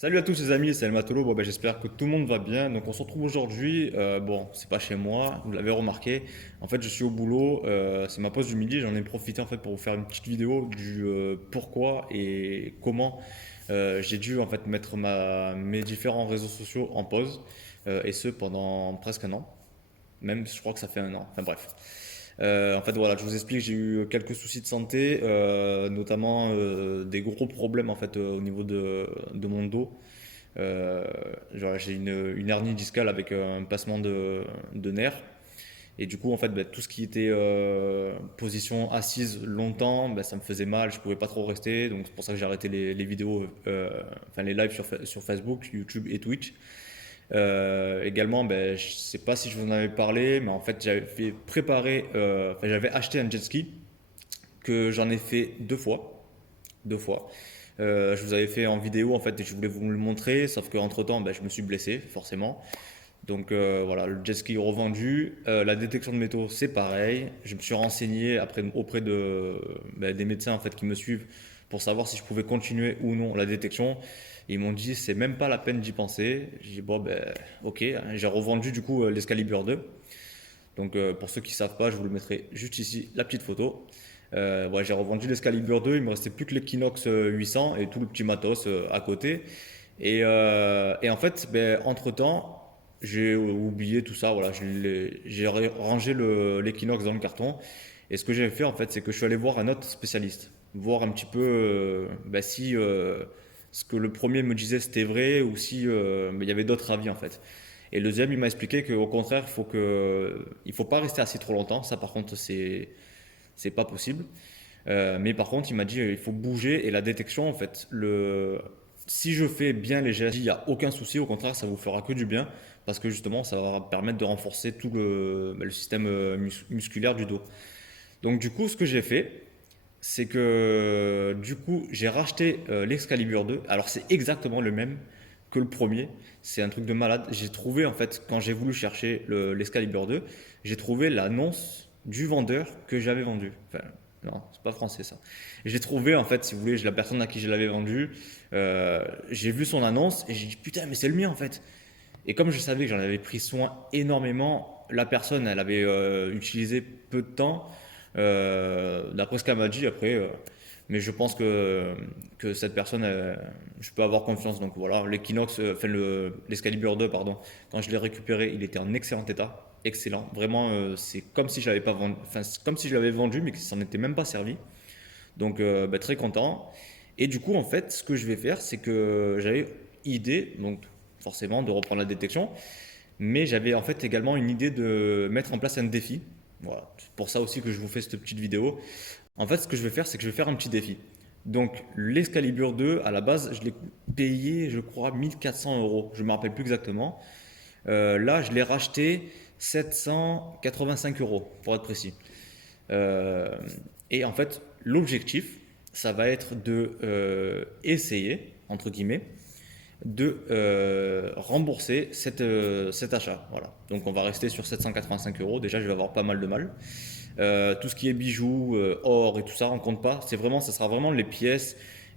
Salut à tous les amis, c'est Elmatolo. J'espère que tout le monde va bien. Donc on se retrouve aujourd'hui. C'est pas chez moi, vous l'avez remarqué. En fait, je suis au boulot. C'est ma pause du midi. J'en ai profité en fait pour vous faire une petite vidéo du pourquoi et comment j'ai dû en fait mettre mes différents réseaux sociaux en pause et ce pendant presque un an. Même, je crois que ça fait un an. Enfin bref. En fait, voilà, je vous explique, j'ai eu quelques soucis de santé, notamment des gros problèmes en fait au niveau de mon dos. Euh, j'ai une hernie discale avec un passement de nerf. Et du coup, en fait, tout ce qui était position assise longtemps, ça me faisait mal, je pouvais pas trop rester. Donc c'est pour ça que j'ai arrêté les vidéos, enfin les lives sur Facebook, YouTube et Twitch. Également, je sais pas si je vous en avais parlé, mais en fait, j'avais acheté un jet ski que j'en ai fait deux fois. Deux fois. Je vous avais fait en vidéo en fait et je voulais vous le montrer, sauf qu'entre temps je me suis blessé forcément. Donc voilà, le jet ski revendu. La détection de métaux c'est pareil. Je me suis renseigné auprès des médecins en fait qui me suivent pour savoir si je pouvais continuer ou non la détection. Ils m'ont dit c'est même pas la peine d'y penser. J'ai dit ok. J'ai revendu du coup l'Excalibur 2. Donc pour ceux qui ne savent pas, je vous le mettrai juste ici, la petite photo. Ouais, j'ai revendu l'Excalibur 2, il me restait plus que l'Equinox 800 et tout le petit matos à côté. Et en fait, entre-temps, j'ai oublié tout ça. Voilà, j'ai rangé l'Equinox dans le carton. Et ce que j'ai fait, en fait, c'est que je suis allé voir un autre spécialiste. Voir un petit peu si ce que le premier me disait c'était vrai ou si il y avait d'autres avis, en fait. Et le deuxième, il m'a expliqué qu'au contraire, il faut pas rester assis trop longtemps. Ça, par contre, c'est pas possible. Mais par contre, il m'a dit il faut bouger et la détection, en fait, si je fais bien les gestes, il n'y a aucun souci. Au contraire, ça vous fera que du bien parce que justement, ça va permettre de renforcer tout le système musculaire du dos. Donc, du coup, ce que j'ai fait, c'est que du coup, j'ai racheté l'Excalibur 2. Alors, c'est exactement le même que le premier. C'est un truc de malade. J'ai trouvé, en fait, quand j'ai voulu chercher l'Excalibur 2, j'ai trouvé l'annonce du vendeur que j'avais vendu. Enfin, non, c'est pas français ça. J'ai trouvé, en fait, si vous voulez, la personne à qui je l'avais vendu. J'ai vu son annonce et j'ai dit putain, mais c'est le mien en fait. Et comme je savais que j'en avais pris soin énormément, la personne, elle avait utilisé peu de temps, d'après ce qu'elle m'a dit après. Mais je pense que cette personne, je peux avoir confiance. Donc voilà, l'Equinox, l'Excalibur 2, pardon, quand je l'ai récupéré, il était en excellent état. Excellent. Vraiment, c'est comme si je l'avais pas vendu, enfin, c'est comme si je l'avais vendu, mais qu'il s'en était même pas servi. Donc très content. Et du coup, en fait, ce que je vais faire, c'est que j'avais idée, donc forcément, de reprendre la détection. Mais j'avais en fait également une idée de mettre en place un défi. Voilà, c'est pour ça aussi que je vous fais cette petite vidéo. En fait, ce que je vais faire, c'est que je vais faire un petit défi. Donc, l'Excalibur 2, à la base, je l'ai payé, je crois, 1 400 euros. Je ne me rappelle plus exactement. Là, je l'ai racheté 785 euros, pour être précis. Euh, et en fait, l'objectif, ça va être de essayer, entre guillemets, de rembourser cet achat. Voilà. Donc on va rester sur 785 euros. Déjà, je vais avoir pas mal de mal. Tout ce qui est bijoux, or et tout ça, on compte pas. Ça sera vraiment et les pièces.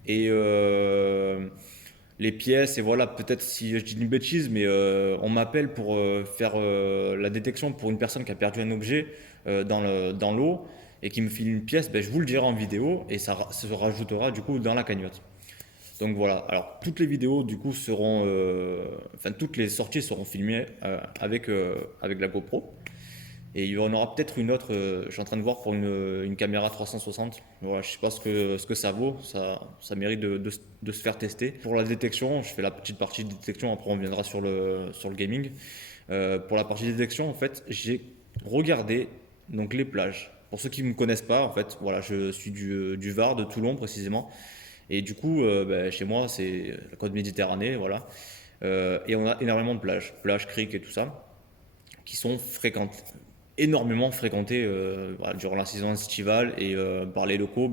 Et voilà, peut-être si je dis une bêtise, mais on m'appelle pour faire la détection pour une personne qui a perdu un objet dans l'eau et qui me file une pièce. Je vous le dirai en vidéo et ça se rajoutera du coup dans la cagnotte. Donc voilà, alors toutes les vidéos du coup toutes les sorties seront filmées avec la GoPro. Et il y en aura peut-être une autre, je suis en train de voir pour une caméra 360. Voilà, je sais pas ce que ça vaut, ça mérite de se faire tester. Pour la détection, je fais la petite partie de détection, après on viendra sur le gaming. Pour la partie de détection, en fait, j'ai regardé donc les plages. Pour ceux qui ne me connaissent pas, en fait, voilà, je suis du Var, de Toulon précisément. Et du coup, chez moi, c'est la côte Méditerranée, voilà. Et on a énormément de plages, criques et tout ça, qui sont énormément fréquentées voilà, durant la saison estivale et par les locaux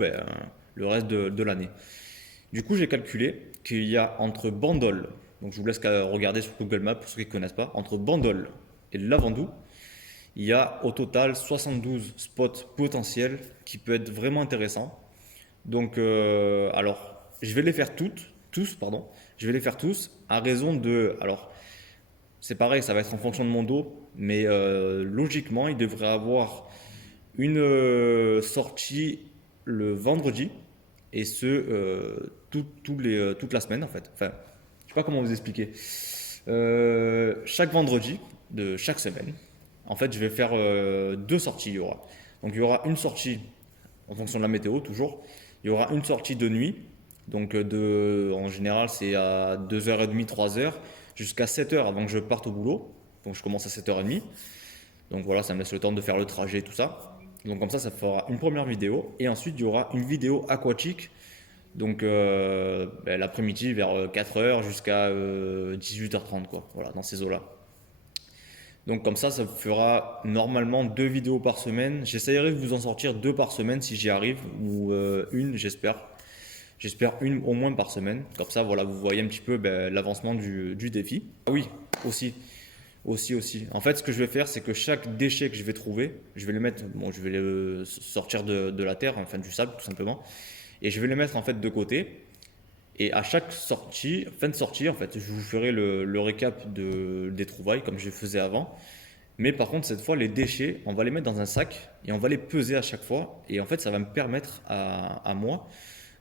le reste de l'année. Du coup, j'ai calculé qu'il y a entre Bandol, donc je vous laisse qu'à regarder sur Google Maps pour ceux qui ne connaissent pas, entre Bandol et Lavandou, il y a au total 72 spots potentiels qui peuvent être vraiment intéressants. Donc, alors, je vais les faire tous, pardon. Je vais les faire tous à raison de... Alors, c'est pareil, ça va être en fonction de mon dos, mais logiquement, il devrait avoir une sortie le vendredi et ce, toute la semaine en fait. Enfin, je sais pas comment vous expliquer. Chaque vendredi de chaque semaine, en fait, je vais faire deux sorties. Il y aura. Donc, il y aura une sortie en fonction de la météo, toujours. Il y aura une sortie de nuit. Donc, en général, c'est à 2h30, 3h, jusqu'à 7h avant que je parte au boulot. Donc, je commence à 7h30. Donc, voilà, ça me laisse le temps de faire le trajet, tout ça. Donc, comme ça fera une première vidéo. Et ensuite, il y aura une vidéo aquatique. Donc, l'après-midi, vers 4h jusqu'à 18h30, quoi. Voilà, dans ces eaux-là. Donc comme ça fera normalement deux vidéos par semaine. J'essaierai de vous en sortir deux par semaine si j'y arrive, ou une, j'espère. J'espère une au moins par semaine. Comme ça, voilà, vous voyez un petit peu l'avancement du défi. Ah oui, aussi. En fait, ce que je vais faire, c'est que chaque déchet que je vais trouver, je vais le mettre, bon, je vais le sortir de la terre, enfin du sable tout simplement, et je vais les mettre en fait de côté. Et à chaque sortie, fin de sortie, en fait, je vous ferai le récap des trouvailles comme je faisais avant. Mais par contre, cette fois, les déchets, on va les mettre dans un sac et on va les peser à chaque fois. Et en fait, ça va me permettre à moi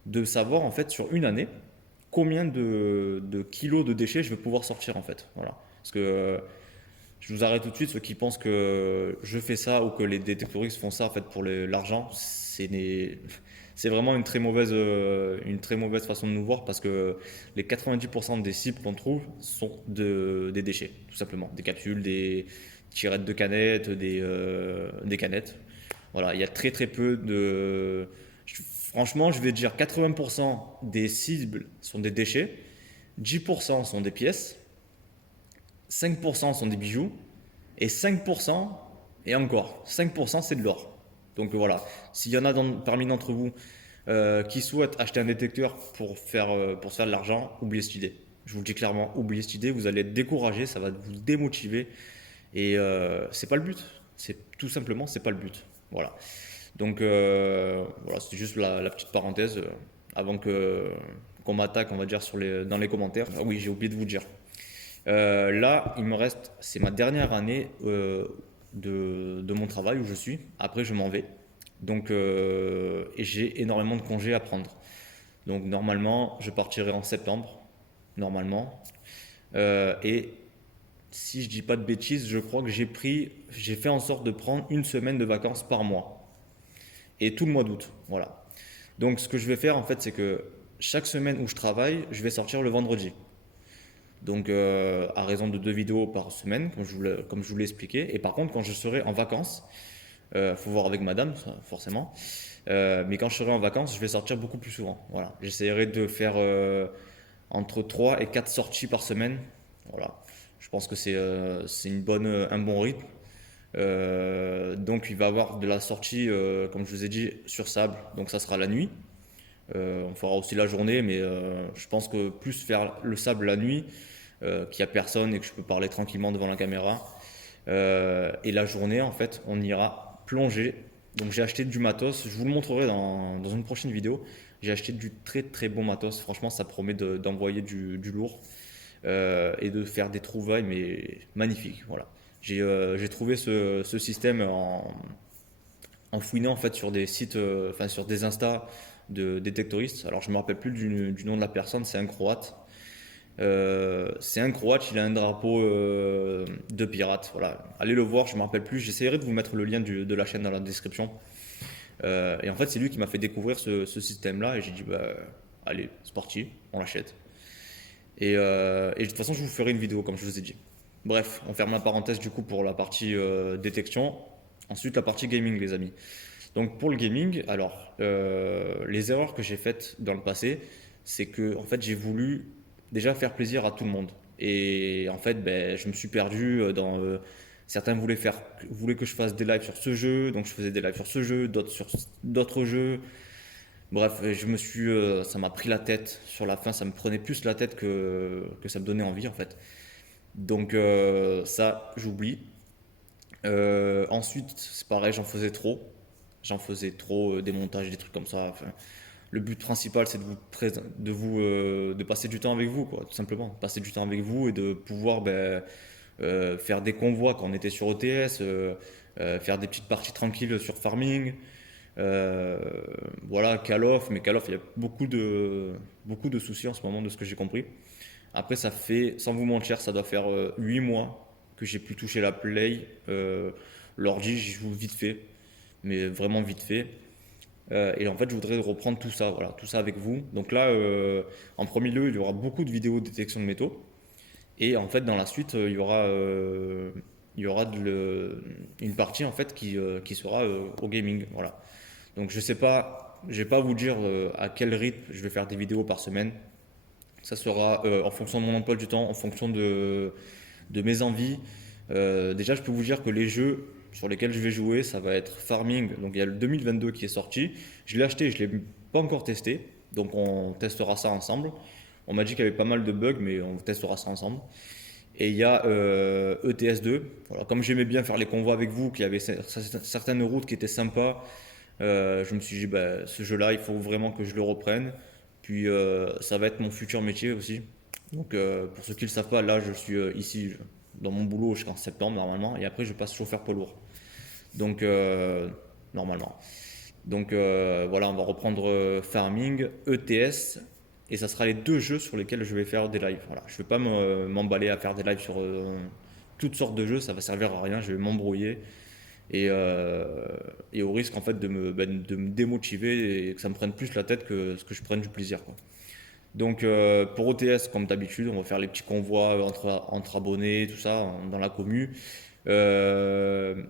de savoir, en fait, sur une année, combien de kilos de déchets je vais pouvoir sortir, en fait. Voilà. Parce que je vous arrête tout de suite, ceux qui pensent que je fais ça ou que les détectoristes font ça, en fait, pour l'argent, c'est vraiment une très mauvaise façon de nous voir parce que les 90% des cibles qu'on trouve sont des déchets, tout simplement. Des capsules, des tirettes de canettes, des canettes. Voilà, il y a très très peu de... Franchement, je vais dire 80% des cibles sont des déchets, 10% sont des pièces, 5% sont des bijoux et 5%, et encore, 5% c'est de l'or. Donc voilà, s'il y en a parmi d'entre vous qui souhaitent acheter un détecteur pour se faire de l'argent, oubliez cette idée. Je vous le dis clairement, oubliez cette idée, vous allez être découragé, ça va vous démotiver et c'est pas le but. C'est tout simplement, c'est pas le but. Voilà. Donc voilà, c'était juste la petite parenthèse avant qu'on m'attaque, on va dire, dans les commentaires. Ah oui, j'ai oublié de vous dire. Là, il me reste, c'est ma dernière année de mon travail où je suis. Après, je m'en vais. Donc, et j'ai énormément de congés à prendre. Donc, normalement, je partirai en septembre. Normalement. Et si je dis pas de bêtises, je crois que j'ai fait en sorte de prendre une semaine de vacances par mois. Et tout le mois d'août. Voilà. Donc, ce que je vais faire, en fait, c'est que chaque semaine où je travaille, je vais sortir le vendredi. Donc, à raison de deux vidéos par semaine, comme je vous l'ai expliqué. Et par contre, quand je serai en vacances, faut voir avec madame, forcément. Mais quand je serai en vacances, je vais sortir beaucoup plus souvent. Voilà. J'essaierai de faire entre 3 et 4 sorties par semaine. Voilà. Je pense que c'est un bon rythme. Donc, il va y avoir de la sortie, comme je vous ai dit, sur sable. Donc, ça sera la nuit. On fera aussi la journée, mais je pense que plus faire le sable la nuit, qu'il n'y a personne et que je peux parler tranquillement devant la caméra. Et la journée, en fait, on ira plonger. Donc j'ai acheté du matos, je vous le montrerai dans une prochaine vidéo. J'ai acheté du très très bon matos, franchement ça promet d'envoyer du lourd et de faire des trouvailles mais magnifiques. Voilà. J'ai trouvé ce système en fouinant en fait sur des sites, enfin sur des Insta de détectoristes. Alors je me rappelle plus du nom de la personne, c'est un Croate. C'est un Croate, il a un drapeau de pirate. Voilà. Allez le voir, je ne me rappelle plus. J'essaierai de vous mettre le lien de la chaîne dans la description. Et en fait, c'est lui qui m'a fait découvrir ce système-là. Et j'ai dit, bah, allez, c'est parti, on l'achète. Et de toute façon, je vous ferai une vidéo, comme je vous ai dit. Bref, on ferme la parenthèse du coup pour la partie détection. Ensuite, la partie gaming, les amis. Donc, pour le gaming, alors, les erreurs que j'ai faites dans le passé, c'est que en fait, j'ai voulu déjà faire plaisir à tout le monde. Et en fait, ben, je me suis perdu dans. Certains voulaient que je fasse des lives sur ce jeu, donc je faisais des lives sur ce jeu, d'autres sur d'autres jeux. Bref, ça m'a pris la tête. Sur la fin, ça me prenait plus la tête que ça me donnait envie en fait. Donc ça, j'oublie. Ensuite, c'est pareil, j'en faisais trop. J'en faisais trop, des montages, des trucs comme ça. Enfin, Le but principal, c'est de passer du temps avec vous, quoi, tout simplement. Passer du temps avec vous et de pouvoir faire des convois quand on était sur OTS, faire des petites parties tranquilles sur Farming. Euh, voilà, Call of, mais Call of, il y a beaucoup de soucis en ce moment de ce que j'ai compris. Après, ça fait, sans vous mentir, ça doit faire 8 mois que j'ai pu toucher la Play. L'ordi, j'y joue vite fait, mais vraiment vite fait. Et en fait, je voudrais reprendre tout ça, voilà, tout ça avec vous. Donc là, en premier lieu, il y aura beaucoup de vidéos de détection de métaux. Et en fait, dans la suite, il y aura une partie en fait qui sera au gaming. Voilà. Donc je sais pas, je vais pas vous dire à quel rythme je vais faire des vidéos par semaine. Ça sera en fonction de mon emploi du temps, en fonction de mes envies. Déjà, je peux vous dire que les jeux sur lesquels je vais jouer, ça va être Farming. Donc il y a le 2022 qui est sorti. Je l'ai acheté, je l'ai pas encore testé. Donc on testera ça ensemble. On m'a dit qu'il y avait pas mal de bugs, mais on testera ça ensemble. Et il y a ETS2. Voilà, comme j'aimais bien faire les convois avec vous, qu'il y avait certaines routes qui étaient sympas, je me suis dit, bah, ce jeu-là, il faut vraiment que je le reprenne. Puis ça va être mon futur métier aussi. Donc pour ceux qui ne le savent pas, là je suis ici dans mon boulot jusqu'en septembre normalement. Et après je passe chauffeur poids lourd. Donc normalement. Donc voilà, on va reprendre Farming, ETS. Et ça sera les deux jeux sur lesquels je vais faire des lives. Voilà. Je ne vais pas m'emballer à faire des lives sur toutes sortes de jeux, ça va servir à rien, je vais m'embrouiller et au risque en fait de me démotiver et que ça me prenne plus la tête que ce que je prenne du plaisir, quoi. Donc pour OTS, comme d'habitude, on va faire les petits convois entre abonnés, tout ça, dans la commu. Euh,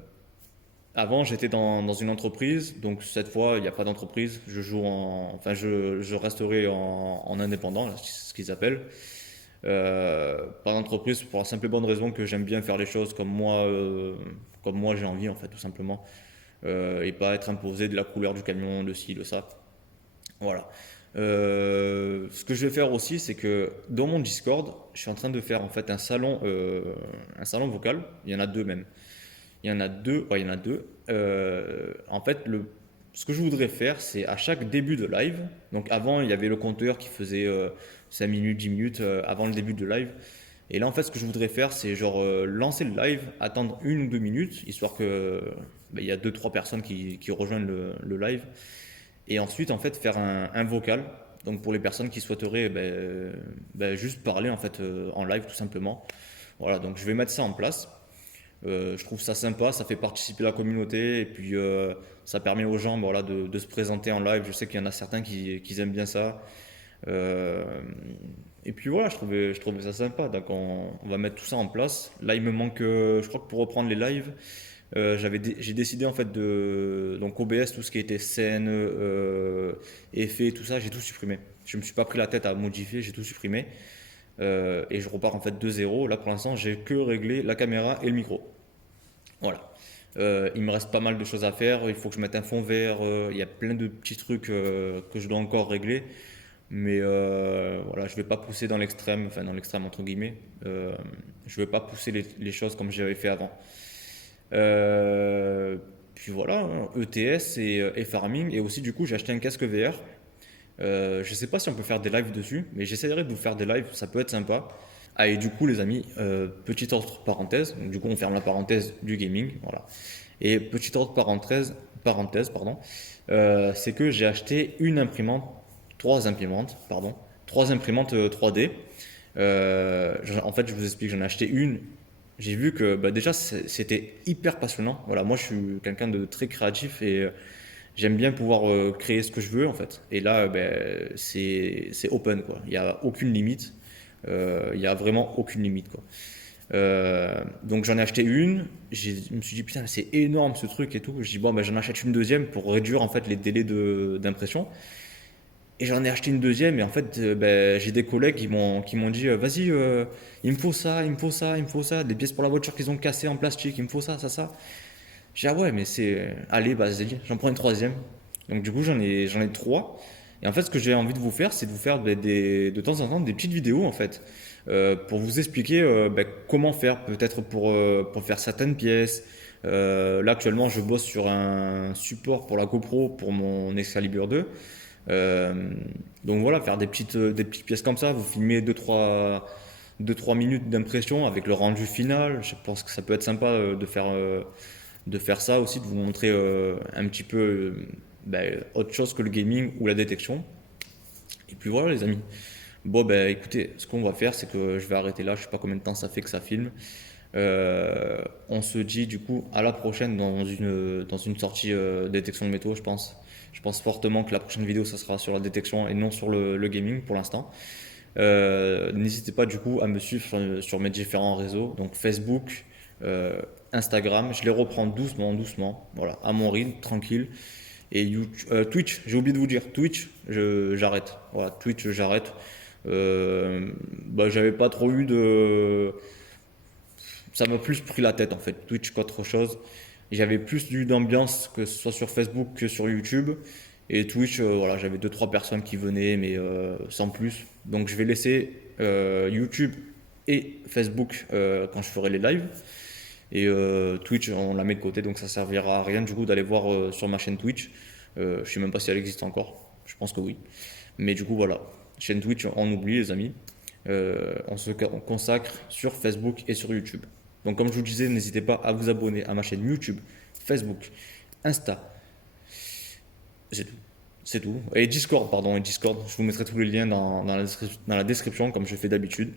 Avant, j'étais dans une entreprise, donc cette fois, il n'y a pas d'entreprise. Enfin, je resterai en indépendant, c'est ce qu'ils appellent. Pas d'entreprise pour la simple et bonne raison que j'aime bien faire les choses comme moi j'ai envie en fait, tout simplement. Et pas être imposé de la couleur du camion, de ci, de ça. Voilà. Ce que je vais faire aussi, c'est que dans mon Discord, je suis en train de faire en fait un salon vocal. Il y en a deux même. Il y en a deux. Ouais, il y en a deux. En fait, ce que je voudrais faire, c'est à chaque début de live. Donc avant, il y avait le compteur qui faisait 5 minutes, 10 minutes avant le début de live. Et là, en fait, ce que je voudrais faire, c'est genre lancer le live, attendre 1 ou 2 minutes, histoire que il y a deux, trois personnes qui rejoignent le live. Et ensuite, en fait, faire un vocal. Donc pour les personnes qui souhaiteraient juste parler en fait en live tout simplement. Voilà, donc je vais mettre ça en place. Je trouve ça sympa, ça fait participer la communauté et puis ça permet aux gens voilà, de se présenter en live. Je sais qu'il y en a certains qui aiment bien ça. Euh, et puis voilà, je trouvais ça sympa. Donc on va mettre tout ça en place. Là, il me manque, je crois que pour reprendre les lives, j'ai décidé en fait donc OBS, tout ce qui était scène, effets, tout ça, j'ai tout supprimé. Je me suis pas pris la tête à modifier, j'ai tout supprimé. Et je repars en fait de zéro. Là pour l'instant, j'ai que réglé la caméra et le micro. Voilà. Il me reste pas mal de choses à faire. Il faut que je mette un fond vert. Il y a plein de petits trucs que je dois encore régler. Mais voilà, je vais pas pousser dans l'extrême, enfin dans l'extrême entre guillemets. Je vais pas pousser les choses comme j'avais fait avant. Euh, Puis voilà, hein, ETS et farming. Et aussi, du coup, j'ai acheté un casque VR. Je sais pas si on peut faire des lives dessus, mais j'essaierai de vous faire des lives, ça peut être sympa. Ah, et du coup, les amis, petite autre parenthèse. Donc, du coup, on ferme la parenthèse du gaming. Voilà. Et petite autre parenthèse pardon, c'est que j'ai acheté trois imprimantes, pardon, trois imprimantes 3D. En fait, je vous explique, j'en ai acheté une. J'ai vu que bah, déjà c'était hyper passionnant. Voilà, moi je suis quelqu'un de très créatif et j'aime bien pouvoir créer ce que je veux en fait. Et là, c'est open quoi. Il n'y a aucune limite. Il n'y a vraiment aucune limite quoi. Donc j'en ai acheté une. Je me suis dit putain c'est énorme ce truc et tout. Je dis bon ben j'en achète une deuxième pour réduire en fait les délais d'impression. Et j'en ai acheté une deuxième et en fait j'ai des collègues qui m'ont dit vas-y il me faut ça, il me faut ça, il me faut ça, des pièces pour la voiture qu'ils ont cassées en plastique, il me faut ça, ça, ça. J'ai dit ah ouais mais c'est allez vas-y j'en prends une troisième. Donc du coup j'en ai trois. Et en fait ce que j'ai envie de vous faire c'est de vous faire de temps en temps des petites vidéos en fait pour vous expliquer comment faire peut-être pour faire certaines pièces. Là actuellement je bosse sur un support pour la GoPro pour mon Excalibur 2. Euh, donc voilà, faire des petites pièces comme ça, vous filmez deux trois minutes d'impression avec le rendu final. Je pense que ça peut être sympa de faire ça aussi, de vous montrer un petit peu autre chose que le gaming ou la détection. Et puis voilà les amis. Bon ben écoutez, ce qu'on va faire c'est que je vais arrêter là, je sais pas combien de temps ça fait que ça filme. On se dit du coup à la prochaine dans une sortie détection de métaux je pense. Je pense fortement que la prochaine vidéo ça sera sur la détection et non sur le gaming pour l'instant. N'hésitez pas du coup à me suivre sur mes différents réseaux, donc Facebook, Instagram, je les reprends doucement, doucement, voilà, à mon rythme, tranquille. Et Twitch, j'ai oublié de vous dire, Twitch, j'arrête. Voilà, Twitch, j'arrête. J'avais pas trop eu de. Ça m'a plus pris la tête en fait, Twitch qu'autre chose. J'avais plus eu d'ambiance que ce soit sur Facebook que sur YouTube. Et Twitch, voilà, j'avais deux trois personnes qui venaient, mais sans plus. Donc je vais laisser YouTube et Facebook quand je ferai les lives. Et Twitch, on la met de côté, donc ça servira à rien du coup d'aller voir sur ma chaîne Twitch. Je sais même pas si elle existe encore. Je pense que oui. Mais du coup, voilà. Chaîne Twitch, on oublie, les amis. On consacre sur Facebook et sur YouTube. Donc, comme je vous disais, n'hésitez pas à vous abonner à ma chaîne YouTube, Facebook, Insta. C'est tout. C'est tout. Et Discord, pardon, et Discord. Je vous mettrai tous les liens dans la description, comme je fais d'habitude.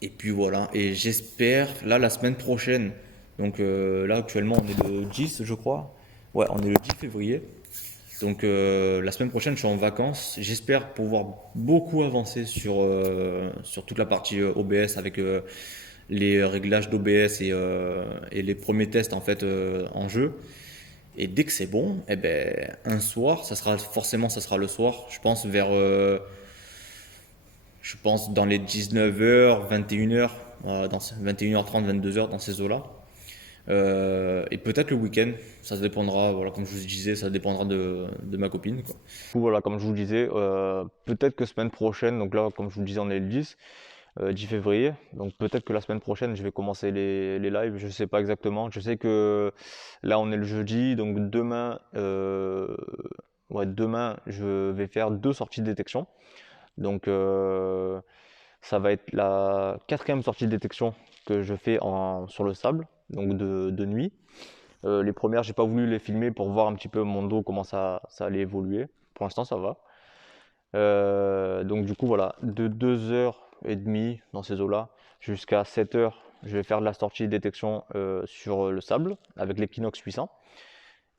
Et puis voilà. Et j'espère, là, la semaine prochaine. Donc là, actuellement, on est le 10, je crois. Ouais, on est le 10 février. Donc la semaine prochaine, je suis en vacances. J'espère pouvoir beaucoup avancer sur toute la partie OBS avec les réglages d'OBS et les premiers tests en fait en jeu. Et dès que c'est bon, eh ben, un soir, ça sera le soir, je pense je pense dans les 19h, 21h, dans 21h30, 22h, dans ces eaux-là. Et peut-être le week-end, ça dépendra, voilà, comme je vous disais, ça dépendra de ma copine, quoi. Du coup, voilà, comme je vous le disais, peut-être que semaine prochaine, donc là, comme je vous le disais, on est le 10 février, donc peut-être que la semaine prochaine, je vais commencer les lives, je sais pas exactement. Je sais que là, on est le jeudi, donc demain, je vais faire deux sorties de détection. Donc, ça va être la quatrième sortie de détection que je fais sur le sable, donc de nuit. Les premières, j'ai pas voulu les filmer pour voir un petit peu mon dos, comment ça allait évoluer. Pour l'instant, ça va. Donc du coup, voilà, de 2h30 dans ces eaux-là jusqu'à 7h, je vais faire de la sortie de détection sur le sable avec l'Equinox 800.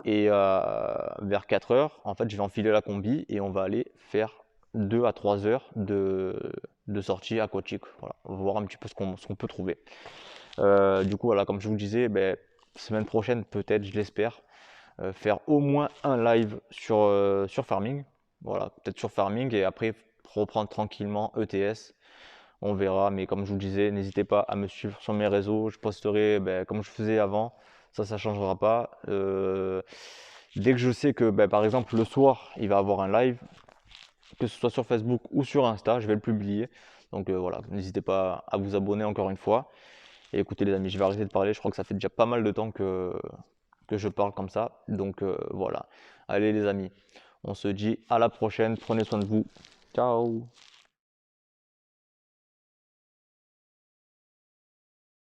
Et vers 4h, en fait, je vais enfiler la combi et on va aller faire 2 à 3 heures de sortie aquatique. Voilà, on va voir un petit peu ce qu'on peut trouver. Du coup, voilà, comme je vous le disais, semaine prochaine, peut-être, je l'espère, faire au moins un live sur Farming. Voilà, peut-être sur Farming et après reprendre tranquillement ETS. On verra, mais comme je vous le disais, n'hésitez pas à me suivre sur mes réseaux. Je posterai comme je faisais avant. Ça changera pas. Dès que je sais que, par exemple, le soir, il va avoir un live, que ce soit sur Facebook ou sur Insta, je vais le publier. Donc voilà, n'hésitez pas à vous abonner encore une fois. Et écoutez les amis, je vais arrêter de parler, je crois que ça fait déjà pas mal de temps que je parle comme ça. Donc voilà, allez les amis, on se dit à la prochaine, prenez soin de vous. Ciao.